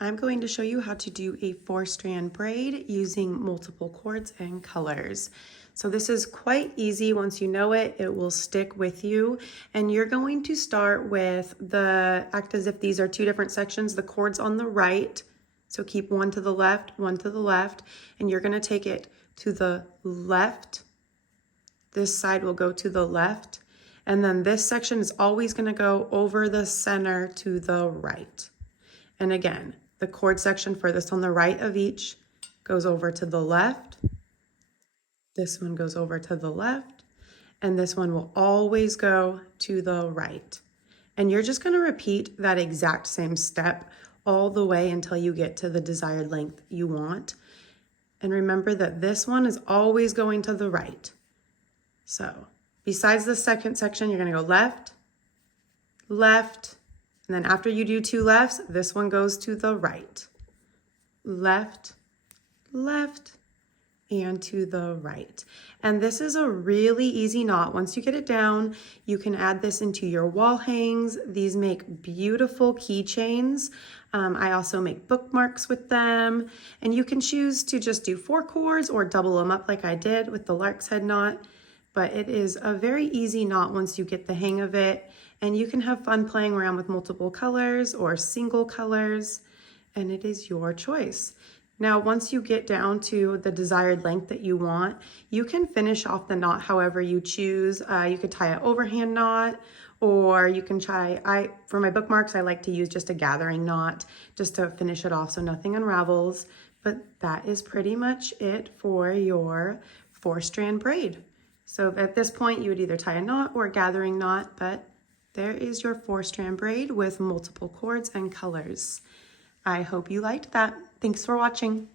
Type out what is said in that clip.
I'm going to show you how to do a 4-strand braid using multiple cords and colors. So this is quite easy. Once you know it, it will stick with you. And you're going to start with act as if these are two different sections, the cords on the right. So keep one to the left, and you're gonna take it to the left. This side will go to the left. And then this section is always gonna go over the center to the right. And again, the cord section furthest on the right of each goes over to the left. This one goes over to the left. And this one will always go to the right. And you're just gonna repeat that exact same step all the way until you get to the desired length you want. And remember that this one is always going to the right. So besides the second section, you're gonna go left, left, and then after you do 2 lefts, this one goes to the right. Left, left, and to the right. And this is a really easy knot. Once you get it down, you can add this into your wall hangs. These make beautiful keychains. I also make bookmarks with them. And you can choose to just do 4 cords or double them up like I did with the lark's head knot. But it is a very easy knot once you get the hang of it. And you can have fun playing around with multiple colors or single colors, and it is your choice. Now, once you get down to the desired length that you want, you can finish off the knot however you choose. You could tie an overhand knot, or you can try, for my bookmarks, I like to use just a gathering knot just to finish it off so nothing unravels. But that is pretty much it for your 4-strand braid. So at this point, you would either tie a knot or a gathering knot, but there is your 4-strand braid with multiple cords and colors. I hope you liked that. Thanks for watching.